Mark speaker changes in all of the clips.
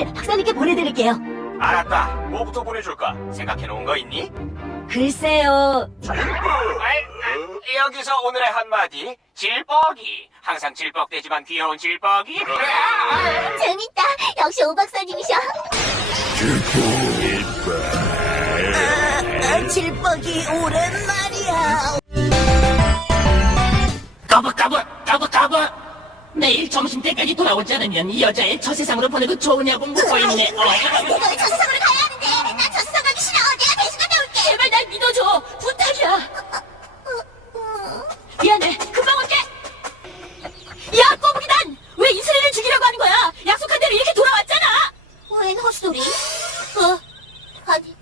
Speaker 1: 메시지를 박사님께 보내드릴게요.
Speaker 2: 알았다. 뭐부터 보내줄까? 생각해놓은 거 있니?
Speaker 1: 글쎄요.
Speaker 2: 여기서 오늘의 한마디. 질뻑이. 항상 질뻑대지만 귀여운 질뻑이.
Speaker 3: 재밌다. 역시 오 박사님이셔.
Speaker 1: 질뻑이 오랜만이야.
Speaker 4: 까불. 내일 점심때까지 돌아오지 않으면 이 여자의 저 세상으로 보내도 좋으냐고 묻고 있네.
Speaker 3: 너 저 세상으로 가야 하는데 나 저 세상 가기 싫어. 내가 대신 갔다 올게.
Speaker 4: 제발 날 믿어줘. 부탁이야. 미안해. 금방 올게. 야, 꼬부기 난! 왜 이슬이를 죽이려고 하는 거야? 약속한 대로 이렇게 돌아왔잖아.
Speaker 3: 웬 헛소리? 아니.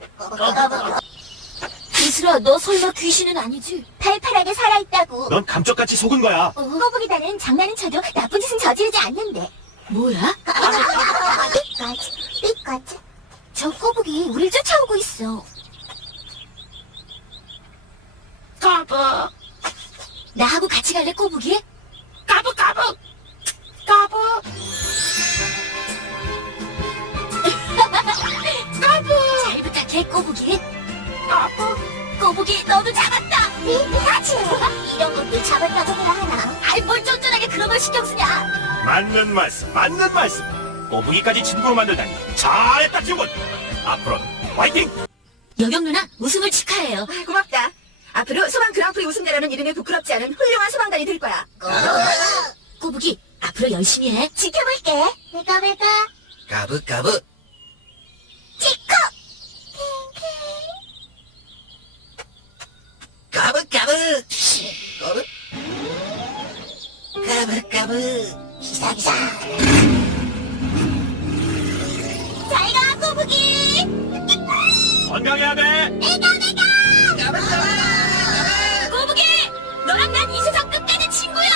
Speaker 4: 이슬아, 너 설마 귀신은 아니지?
Speaker 3: 팔팔하게 살아있다고.
Speaker 5: 넌 감쪽같이 속은 거야.
Speaker 3: 꼬부기다는 장난은 쳐도 나쁜 짓은 저지르지 않는데.
Speaker 4: 뭐야?
Speaker 3: 삐까지. 저 꼬부기 우릴 쫓아오고 있어.
Speaker 4: 까부.
Speaker 3: 나하고 같이 갈래, 꼬부기?
Speaker 4: 까부.
Speaker 3: 잘 부탁해, 꼬부기.
Speaker 4: 까부.
Speaker 3: 꼬부기, 너도 잡았다. 미안하지. 이런 것도 잡았다고 해야 하나?
Speaker 4: 아이, 뭘 쫀쫀하게 그런 걸 신경 쓰냐?
Speaker 5: 맞는 말씀. 꼬부기까지 친구로 만들다니 잘했다, 지훈. 앞으로는 화이팅!
Speaker 4: 여경 누나, 우승을 축하해요.
Speaker 1: 고맙다. 앞으로 소방 그랑프리 우승자라는 이름에 부끄럽지 않은 훌륭한 소방관이 될 거야.
Speaker 4: 꼬부기, 앞으로 열심히 해.
Speaker 3: 지켜볼게. 내가.
Speaker 5: 까부.
Speaker 3: 치코. 기사기사. 잘가, 꼬부기.
Speaker 5: 건강해야 돼.
Speaker 4: 꼬부기, 너랑 난 이 세상 끝까지 친구야.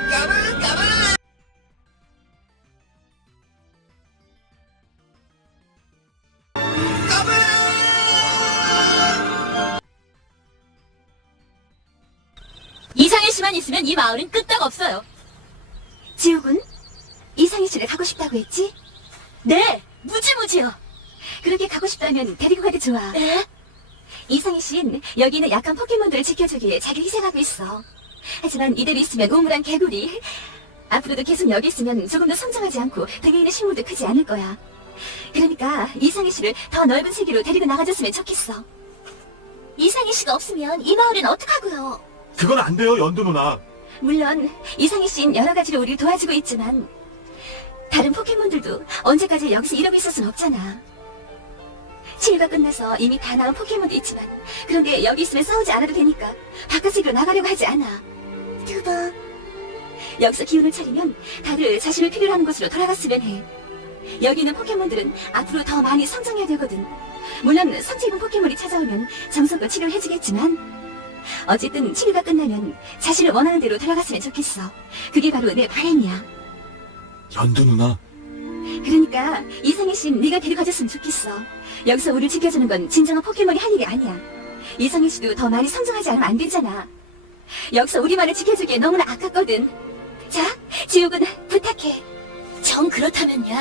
Speaker 4: 이상해 씨만 있으면 이 마을은 끄떡 없어요.
Speaker 1: 지우군, 이상희 씨를 가고 싶다고 했지?
Speaker 4: 네, 무지무지요.
Speaker 1: 그렇게 가고 싶다면 데리고 가도 좋아.
Speaker 4: 에?
Speaker 1: 이상희 씨는 여기 있는 약한 포켓몬들을 지켜주기 위해 자기를 희생하고 있어. 하지만 이대로 있으면 우물한 개구리. 앞으로도 계속 여기 있으면 조금도 성장하지 않고 등에 있는 식물도 크지 않을 거야. 그러니까 이상희 씨를 더 넓은 세계로 데리고 나가줬으면 좋겠어.
Speaker 3: 이상희 씨가 없으면 이 마을은 어떡하고요?
Speaker 5: 그건 안 돼요, 연두 누나.
Speaker 1: 물론 이상희 씨는 여러 가지로 우리를 도와주고 있지만 다른 포켓몬들도 언제까지 여기서 이러고 있을 순 없잖아. 치유가 끝나서 이미 다 나온 포켓몬도 있지만 그런데 여기 있으면 싸우지 않아도 되니까 바깥세계로 나가려고 하지 않아.
Speaker 3: 두부.
Speaker 1: 여기서 기운을 차리면 다들 자신을 필요로 하는 곳으로 돌아갔으면 해. 여기 있는 포켓몬들은 앞으로 더 많이 성장해야 되거든. 물론 성체 입은 포켓몬이 찾아오면 정성껏 치료를 해주겠지만 어쨌든 치료가 끝나면 자신을 원하는 대로 돌아갔으면 좋겠어. 그게 바로 내 바람이야.
Speaker 5: 연두 누나.
Speaker 1: 그러니까 이상희 씨는 네가 데려가줬으면 좋겠어. 여기서 우리를 지켜주는 건 진정한 포켓몬이 할 일이 아니야. 이상희 씨도 더 많이 성장하지 않으면 안 되잖아. 여기서 우리만을 지켜주기에 너무나 아깝거든. 자, 지우군 부탁해.
Speaker 4: 정 그렇다면요.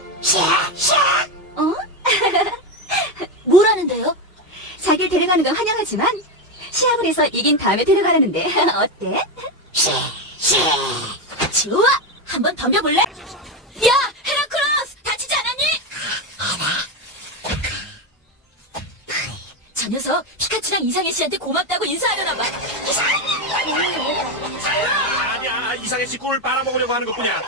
Speaker 1: 어?
Speaker 4: 뭐라는데요?
Speaker 1: 자기를 데려가는 건 환영하지만 시합을 해서 이긴 다음에 데려가라는데 어때?
Speaker 4: 좋아! 한번 덤벼볼래? 야! 헤라클로스! 다치지 않았니? 저 녀석 피카츄랑 이상해 씨한테 고맙다고 인사하려나 봐.
Speaker 5: 아니야, 이상해 씨 꿀 빨아먹으려고 하는 것뿐이야.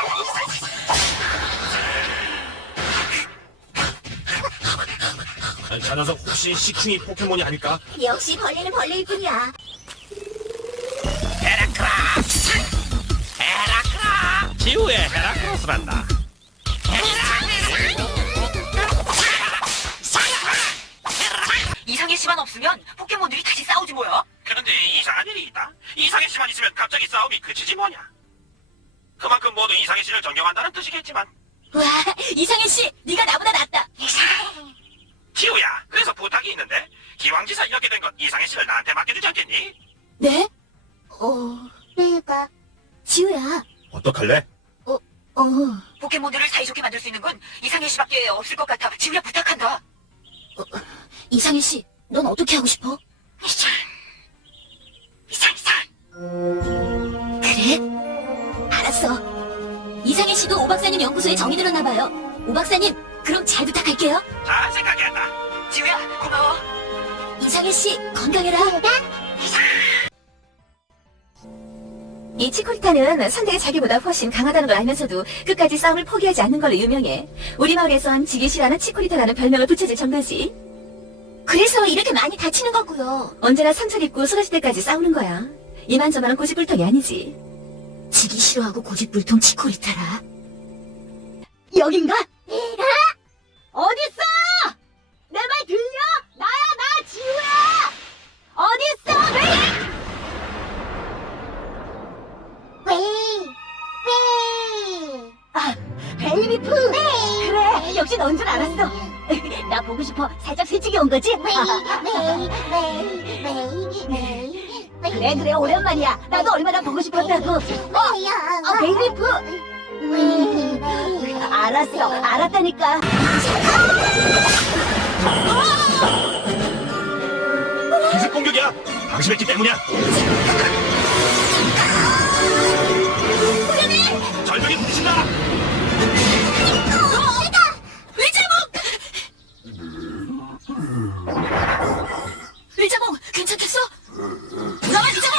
Speaker 5: 저 녀석 혹시 시충이 포켓몬이 아닐까?
Speaker 3: 역시 벌레는 벌레일 뿐이야.
Speaker 5: 지우의 헤라크로스란다.
Speaker 4: 이상해 씨만 없으면 포켓몬들이 다시 싸우지 뭐야?
Speaker 2: 그런데 이상한 일이 있다. 이상해 씨만 있으면 갑자기 싸움이 그치지 뭐냐. 그만큼 모두 이상해 씨를 존경한다는 뜻이겠지만.
Speaker 4: 와, 이상해 씨, 네가 나보다 낫다.
Speaker 2: 지우야, 그래서 부탁이 있는데 기왕지사 이렇게 된 건 이상해 씨를 나한테 맡겨주지 않겠니?
Speaker 4: 네?
Speaker 3: 내가. 지우야,
Speaker 5: 어떡할래?
Speaker 1: 포켓몬들을 사이좋게 만들 수 있는 건 이상해 씨밖에 없을 것 같아. 지우야 부탁한다.
Speaker 3: 이상희 씨, 넌 어떻게 하고 싶어? 그래? 알았어. 이상희 씨도 오 박사님 연구소에 정이 들었나 봐요. 오 박사님, 그럼 잘 부탁할게요.
Speaker 2: 잘 생각했다.
Speaker 1: 지우야 고마워.
Speaker 3: 이상희 씨, 건강해라.
Speaker 1: 이 치코리타는 상대가 자기보다 훨씬 강하다는 걸 알면서도 끝까지 싸움을 포기하지 않는 걸로 유명해. 우리 마을에선 지기 싫어하는 치코리타라는 별명을 붙여줄 정도지.
Speaker 3: 그래서 이렇게 많이 다치는 거고요.
Speaker 1: 언제나 상처를 입고 쓰러질 때까지 싸우는 거야. 이만저만한 고집불통이 아니지.
Speaker 3: 지기 싫어하고 고집불통 치코리타라.
Speaker 1: 여긴가?
Speaker 3: 내가?
Speaker 1: 어딨어? 내 말 들려? 나야 나 지우야. 어딨어? 베이비프. 그래, 역시 넌 줄 알았어. 나 보고 싶어. 살짝 솔직히 온 거지? 그래 오랜만이야. 나도 얼마나 보고 싶었다고. 베이비프. 알았다니까.
Speaker 5: 기습 공격이야. 방심했기 때문이야. 절벽이 부딪힌다.
Speaker 3: 의자몽, 괜찮겠어? 나와, 의자몽!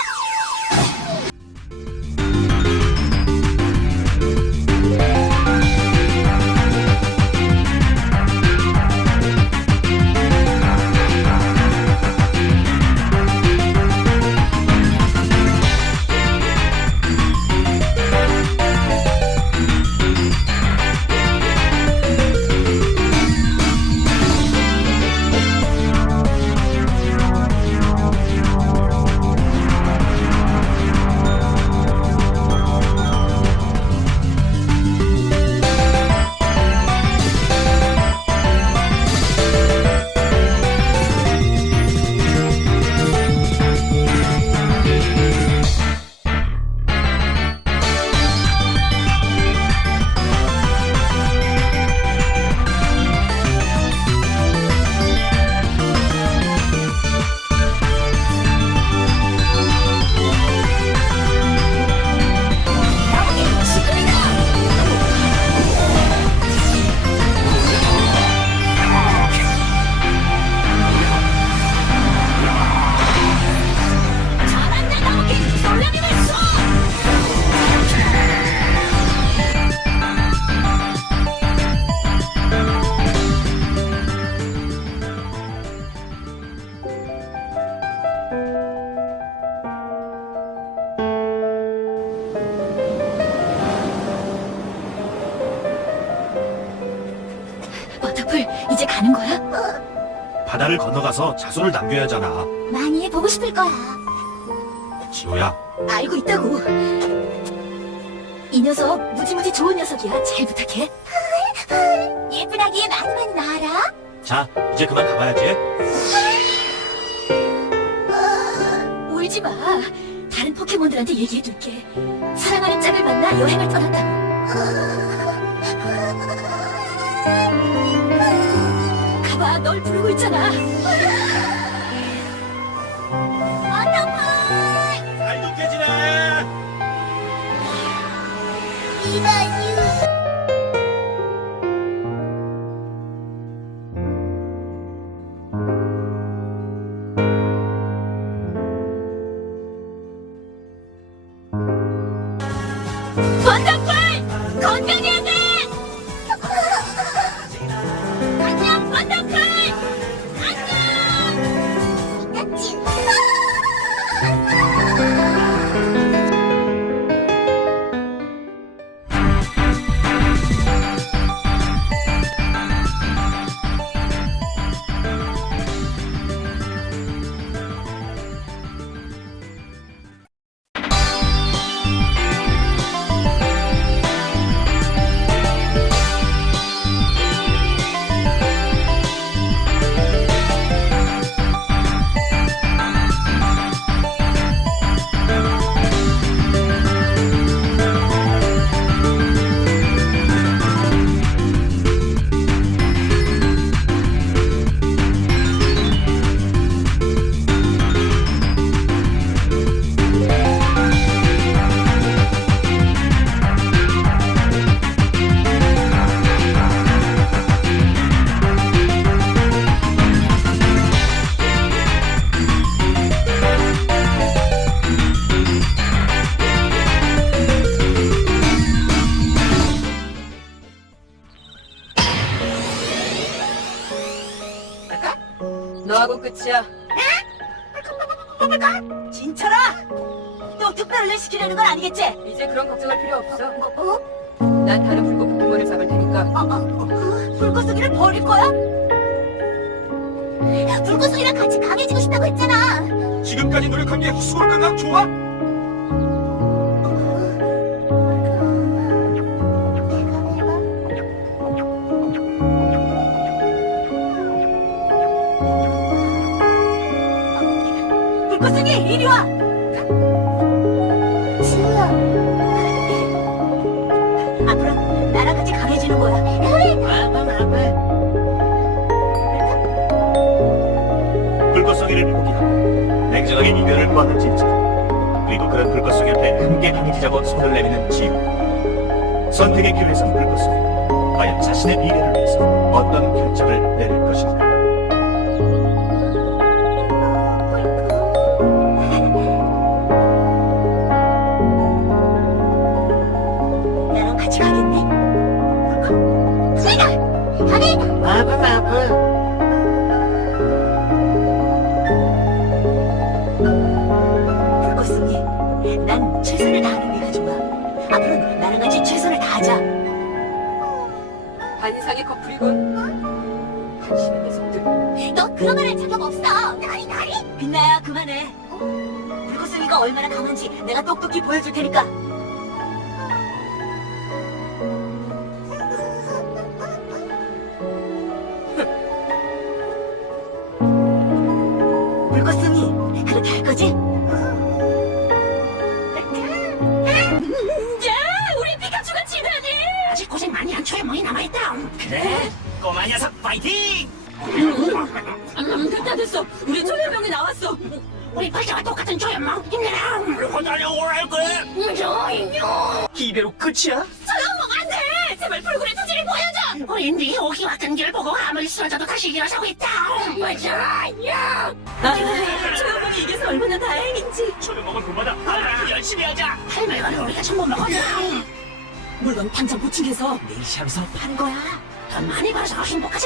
Speaker 1: 버터풀, 이제 가는 거야?
Speaker 5: 바다를 건너가서 자손을 남겨야 하잖아.
Speaker 3: 많이 보고 싶을 거야.
Speaker 5: 지호야,
Speaker 1: 알고 있다고. 이 녀석 무지무지 좋은 녀석이야. 잘 부탁해.
Speaker 3: 예쁜 아기 많이 낳아라.
Speaker 5: 자, 이제 그만 가봐야지.
Speaker 1: 울지 마. 다른 포켓몬들한테 얘기해둘게. 사랑하는 짝을 만나 여행을 떠났다고. 가봐, 널 부르고 있잖아.
Speaker 5: 사이좋게 지내.
Speaker 3: 이봐요.
Speaker 1: 번덕풀! 건강해야 돼! 안녕, 번덕풀! 안녕!
Speaker 3: 피카츄.
Speaker 1: 하고 끝이야.
Speaker 3: 진철아! 또 특별 훈련 시키려는 건 아니겠지?
Speaker 1: 이제 그런 걱정할 필요 없어. 난 다른 불꽃 포켓몬을 잡을 테니까.
Speaker 3: 불꽃송이를 버릴 거야? 불꽃송이랑 같이 강해지고 싶다고 했잖아.
Speaker 2: 지금까지 노력한 게 헛수고로 끝나 좋아?
Speaker 3: 불꽃송이 이리 와! 지우야. 앞으로 나랑 같이 강해지는 거야.
Speaker 5: 불꽃성이를 포기하고 냉정하게 이별을 뻗는 진짜. 그리고 그런 불꽃성 옆에 함께 강해지자고 손을 내미는 지우. 선택의 길에선 불꽃성. 과연 자신의 미래를 위해서 어떤 결정을 내릴 것인가.
Speaker 3: 나랑 같이 가겠네? 수이다! 가네! 불꽃송이, 난 최선을 다하는 네가 좋아. 앞으로 나랑 같이 최선을 다하자.
Speaker 1: 반상의 커플이군. 한심한 녀석들.
Speaker 3: 너 그런 말 할 자격 없어. 나리. 빛나야 그만해. 불꽃송이가 얼마나 강한지 내가 똑똑히 보여줄 테니까. 불꽃송이 그렇게 할 거지?
Speaker 1: 야, 우리 피카츄가 지다니.
Speaker 4: 아직 고생 많이 한 초연몽이 남아있다. 그래? 꼬마 녀석 파이팅!
Speaker 1: 됐어. 우리 초연병이 나왔어.
Speaker 4: 우리 발자와 똑같은 초연몽 힘내라!
Speaker 2: 혼자려고 거야?
Speaker 5: 이대로 끝이야?
Speaker 1: 초연병 안 돼. 제발 불굴의 투지를 보여줘.
Speaker 4: 우린 네 오기와 끈기를 보고 아무리 쓰러져도 다시 일어서고 있다. 맞아! 야!
Speaker 1: 초연병이 이겨서 얼마나 다행인지.
Speaker 5: 초연먹은 돈마다 하나씩 열심히 하자.
Speaker 4: 할머니가 우리가 전못 먹었나?
Speaker 3: 물건 당장 보충해서
Speaker 4: 네이시하면서 파는 거야. 돈 많이 벌어서 행복하자.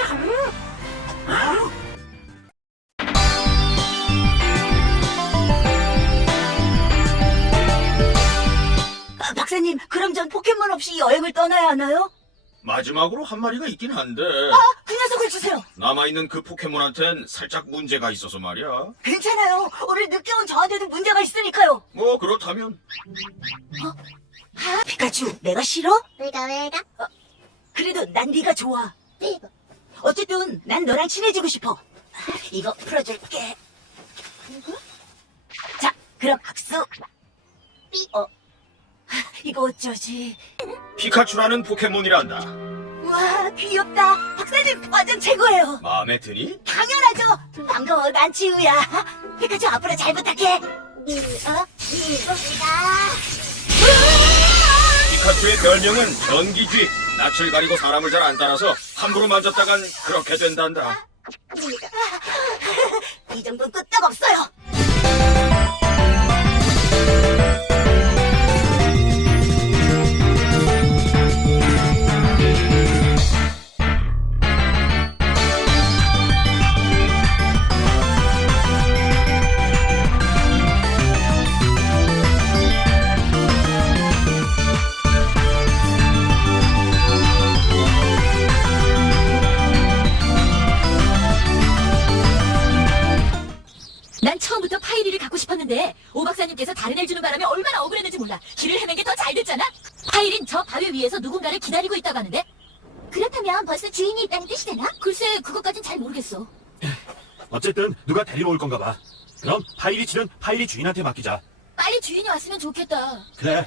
Speaker 3: 박사님, 그럼 전 포켓몬 없이 여행을 떠나야 하나요?
Speaker 2: 마지막으로 한 마리가 있긴 한데
Speaker 3: 그 녀석을 주세요.
Speaker 2: 남아있는 그 포켓몬한텐 살짝 문제가 있어서 말이야.
Speaker 3: 괜찮아요. 오늘 늦게 온 저한테도 문제가 있으니까요.
Speaker 2: 뭐 그렇다면
Speaker 3: 피카츄, 내가 싫어?
Speaker 6: 왜가
Speaker 3: 그래도 난 네가 좋아. 어쨌든 난 너랑 친해지고 싶어. 이거 풀어줄게. 자, 그럼 악수. 이거 어쩌지?
Speaker 2: 피카츄라는 포켓몬이란다.
Speaker 3: 와, 귀엽다. 박사님, 완전 최고예요.
Speaker 2: 마음에 드니?
Speaker 3: 당연하죠. 반가워, 난 지우야. 피카츄 앞으로 잘 부탁해.
Speaker 2: 피카츄의 별명은 전기쥐. 낯을 가리고 사람을 잘 안 따라서 함부로 만졌다간 그렇게 된단다.
Speaker 3: 이 정도는 끄떡 없어요.
Speaker 1: 난 처음부터 파이리를 갖고 싶었는데 오 박사님께서 다른 애 주는 바람에 얼마나 억울했는지 몰라. 길을 헤맨 게 더 잘 됐잖아. 파이린 저 바위 위에서 누군가를 기다리고 있다고 하는데.
Speaker 3: 그렇다면 벌써 주인이 있다는 뜻이 되나?
Speaker 1: 글쎄 그것까진 잘 모르겠어.
Speaker 5: 어쨌든 누가 데리러 올 건가 봐. 그럼 파이리치는 파이리 주인한테 맡기자.
Speaker 1: 빨리 주인이 왔으면 좋겠다.
Speaker 5: 그래.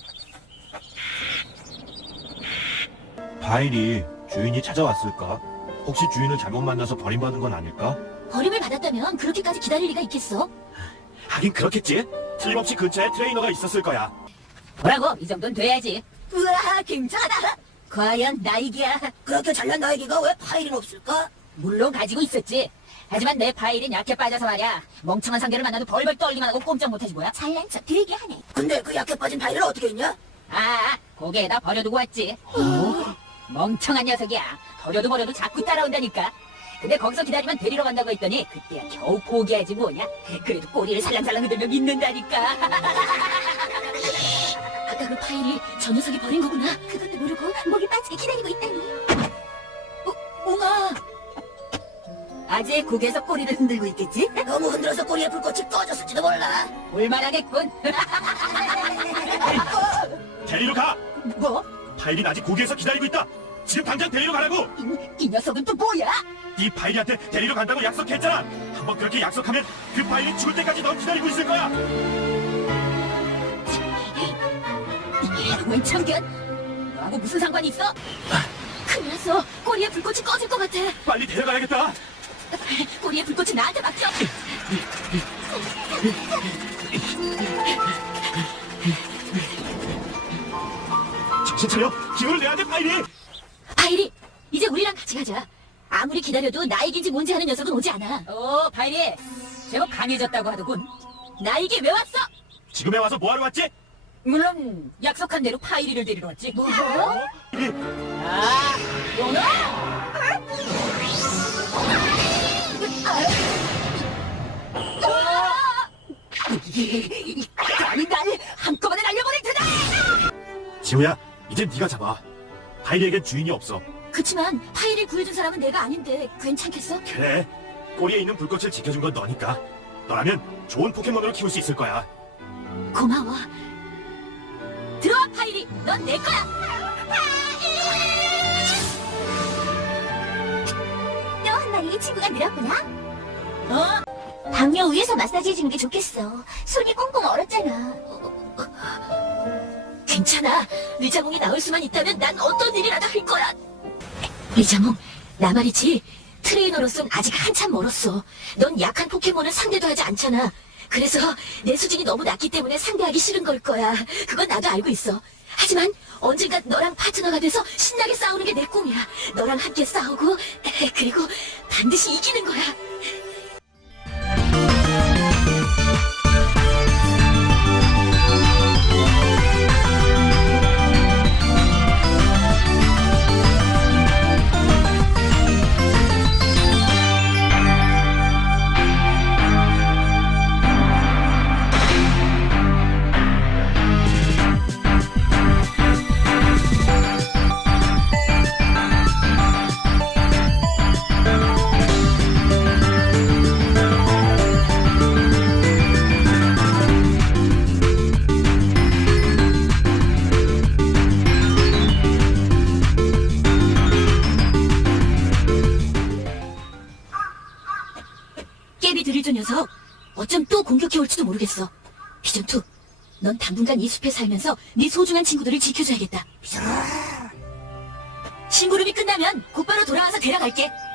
Speaker 5: 파이리 주인이 찾아왔을까? 혹시 주인을 잘못 만나서 버림받은 건 아닐까?
Speaker 1: 버림을 받았다면 그렇게까지 기다릴 리가 있겠어?
Speaker 5: 하긴 그렇겠지. 틀림없이 근처에 트레이너가 있었을 거야.
Speaker 1: 뭐라고? 이 정도는 돼야지.
Speaker 3: 우와, 굉장하다.
Speaker 1: 과연 나이기야.
Speaker 3: 그렇게 잘난 나에게가 왜 파일은 없을까?
Speaker 1: 물론 가지고 있었지. 하지만 내 파일은 약해 빠져서 말이야. 멍청한 상대를 만나도 벌벌 떨기만 하고 꼼짝 못하지 뭐야.
Speaker 3: 잘난 척 되게 하네. 근데 그 약해 빠진 파일을 어떻게 했냐?
Speaker 1: 아, 고개에다 버려두고 왔지. 멍청한 녀석이야. 버려도 자꾸 따라온다니까.
Speaker 3: 근데 거기서 기다리면 데리러 간다고 했더니 그때야 겨우 포기하지 뭐냐. 그래도 꼬리를 살랑살랑 흔들며 믿는다니까.
Speaker 1: 아까 그 파일이 저 녀석이 버린 거구나. 그것도 모르고 목이 빠지게 기다리고 있다니.
Speaker 3: 웅아, 아직 국에서 꼬리를 흔들고 있겠지? 너무 흔들어서 꼬리에 불꽃이 꺼졌을지도 몰라. 볼만하겠군.
Speaker 5: 데리러 가!
Speaker 3: 뭐?
Speaker 5: 파일이 아직 고개에서 기다리고 있다! 지금 당장 데리러 가라고!
Speaker 3: 이 녀석은 또 뭐야?
Speaker 5: 네 파일이한테 데리러 간다고 약속했잖아! 한번 그렇게 약속하면 그 파일이 죽을 때까지 널 기다리고 있을 거야!
Speaker 3: 웬 참견? 너하고 무슨 상관이 있어?
Speaker 1: 큰일 났어. 꼬리에 불꽃이 꺼질 것 같아.
Speaker 5: 빨리 데려가야겠다!
Speaker 1: 꼬리에 불꽃이 나한테 맡겨.
Speaker 5: 정신 차려! 힘을 내야 돼, 파일이!
Speaker 1: 파일이 이제 우리랑 같이 가자. 아무리 기다려도 나이긴지 뭔지 하는 녀석은 오지 않아.
Speaker 3: 파일이 제법 강해졌다고 하더군.
Speaker 1: 나에게 왜 왔어?
Speaker 5: 지금에 와서 뭐하러 왔지?
Speaker 3: 물론 약속한 대로 파이리를 데리러 왔지.
Speaker 1: 뭐?
Speaker 5: 파일이!
Speaker 3: 아, 용아! 감히 날 한꺼번에 날려버릴 테다!
Speaker 5: 지호야, 이젠 네가 잡아. 파일이에겐 주인이 없어.
Speaker 1: 그치만 파일을 구해준 사람은 내가 아닌데 괜찮겠어?
Speaker 5: 그래, 꼬리에 있는 불꽃을 지켜준 건 너니까. 너라면 좋은 포켓몬으로 키울 수 있을 거야.
Speaker 1: 고마워. 들어와 파일이. 넌 내 거야. 또 한 마리 친구가 늘었구나. 당뇨 위에서 마사지 해주는 게 좋겠어. 손이 꽁꽁 얼었잖아. 괜찮아. 리자몽이 나올 수만 있다면 난 어떤 일이라도 할 거야. 리자몽, 나 말이지. 트레이너로선 아직 한참 멀었어. 넌 약한 포켓몬은 상대도 하지 않잖아. 그래서 내 수준이 너무 낮기 때문에 상대하기 싫은 걸 거야. 그건 나도 알고 있어. 하지만 언젠가 너랑 파트너가 돼서 신나게 싸우는 게 내 꿈이야. 너랑 함께 싸우고 그리고 반드시 이기는 거야. 깨비 드릴조 녀석, 어쩜 또 공격해올지도 모르겠어. 비전투, 넌 당분간 이 숲에 살면서 네 소중한 친구들을 지켜줘야겠다. 심부름이 끝나면 곧바로 돌아와서 데려갈게.